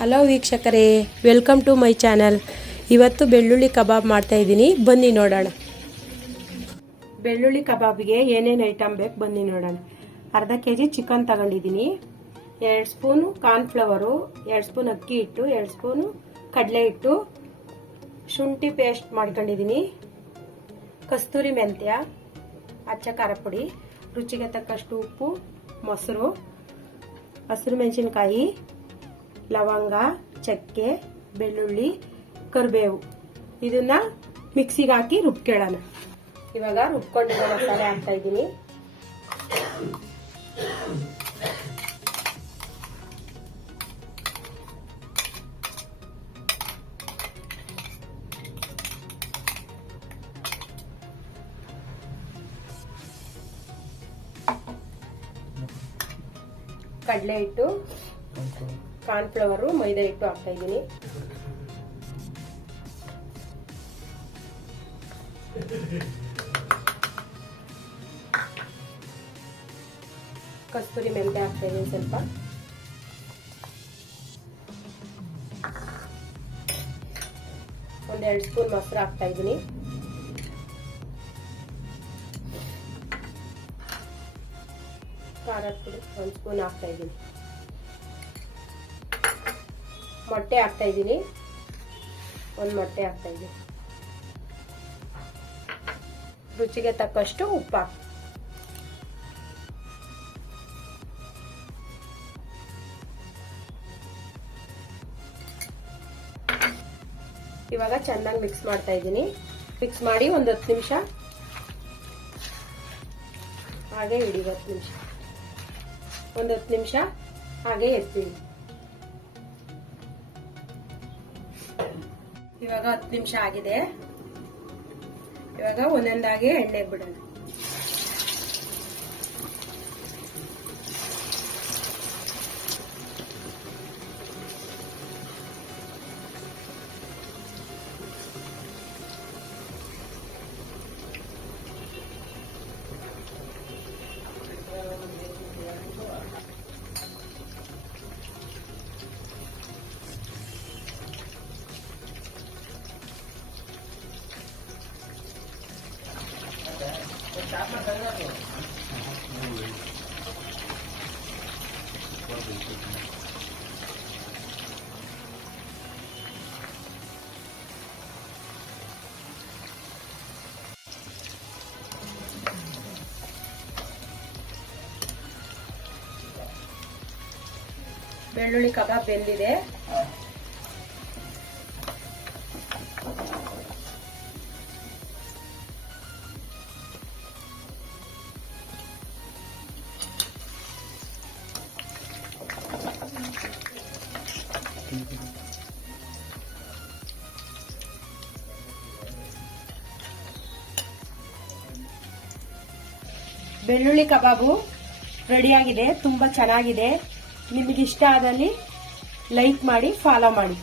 Hello ವೀಕ್ಷಕರೇ, welcome to my channel. ಇವತ್ತು ಬೆಳ್ಳುಳ್ಳಿ ಕಬಾಬ್ ಮಾಡ್ತಾ ಇದ್ದೀನಿ, ಬನ್ನಿ ನೋಡೋಣ. ಬೆಳ್ಳುಳ್ಳಿ ಕಬಾಬ್ಗೆ ಏನೇನು ಐಟಮ್ ಬೇಕು ಬನ್ನಿ ನೋಡೋಣ. ಅರ್ಧ ಕೆಜಿ ಚಿಕನ್ ತಗೊಂಡಿದ್ದೀನಿ, 2 ಸ್ಪೂನು ಕಾರ್ನ್ಫ್ಲವರು, 2 ಸ್ಪೂನ್ ಅಕ್ಕಿ ಹಿಟ್ಟು, 2 ಸ್ಪೂನು ಕಡಲೆ ಹಿಟ್ಟು, ಶುಂಠಿ ಪೇಸ್ಟ್ ಮಾಡ್ಕೊಂಡಿದ್ದೀನಿ, ಕಸ್ತೂರಿ ಮೆಂತ್ಯ, ಅಚ್ಚ ಖಾರ ಪುಡಿ, ರುಚಿಗೆ ತಕ್ಕಷ್ಟು ಉಪ್ಪು, ಮೊಸರು, ಹಸಿರು ಮೆಣಸಿನಕಾಯಿ, ಲವಂಗ, ಚಕ್ಕೆ, ಬೆಳ್ಳುಳ್ಳಿ, ಕರಿಬೇವು. ಇದನ್ನ ಮಿಕ್ಸಿಗೆ ಹಾಕಿ ರುಬ್ಕೊಳ್ಳೋಣ. ಇವಾಗ ರುಬ್ಕೊಂಡಿರೋ ಮಸಾಲೆ ಹಾಕ್ತಾ ಇದ್ದೀನಿ. ಕಡಲೆ ಹಿಟ್ಟು, ಕಾರ್ನ್ಫ್ಲವರು, ಮೈದಾ ಹಿಟ್ಟು ಹಾಕ್ತಾ ಇದ್ದೀನಿ. ಕಸ್ತೂರಿ ಮೆಂತ್ಯ ಹಾಕ್ತಾ ಇದ್ದೀನಿ ಸ್ವಲ್ಪ. ಒಂದ್ 2 ಸ್ಪೂನ್ ಮೊಸರು ಹಾಕ್ತಾ ಇದ್ದೀನಿ. ಖಾರದ ಪುಡಿ 1 ಸ್ಪೂನ್ ಹಾಕ್ತಾ ಇದ್ದೀನಿ. ಮೊಟ್ಟೆ ಹಾಕ್ತಾ ಇದ್ದೀನಿ, 1 ಮೊಟ್ಟೆ ಹಾಕ್ತಾ ಇದ್ದೀನಿ. ರುಚಿಗೆ ತಕ್ಕಷ್ಟು ಉಪ್ಪು ಹಾಕಿ. ಇವಾಗ ಚೆನ್ನಾಗಿ ಮಿಕ್ಸ್ ಮಾಡ್ತಾ ಇದ್ದೀನಿ. ಮಿಕ್ಸ್ ಮಾಡಿ 10 ನಿಮಿಷ ಹಾಗೆ ಇಡಿ. 10 ನಿಮಿಷ ಹಾಗೆ ಎತ್ತೀನಿ. ಇವಾಗ 10 ನಿಮಿಷ ಆಗಿದೆ. ಇವಾಗ ಒಂದೊಂದಾಗಿ ಎಣ್ಣೆ ಬಿಡೋಣ. ಬೆಳ್ಳುಳ್ಳಿ ಕಬಾಬ್ ಬೆಂದಿದೆ. ಬೆಳ್ಳುಳ್ಳಿ ಕಬಾಬು ರೆಡಿಯಾಗಿದೆ. ತುಂಬಾ ಚೆನ್ನಾಗಿದೆ. ನಿಮಗೆ ಇಷ್ಟ ಆದಲ್ಲಿ ಲೈಕ್ ಮಾಡಿ, ಫಾಲೋ ಮಾಡಿ.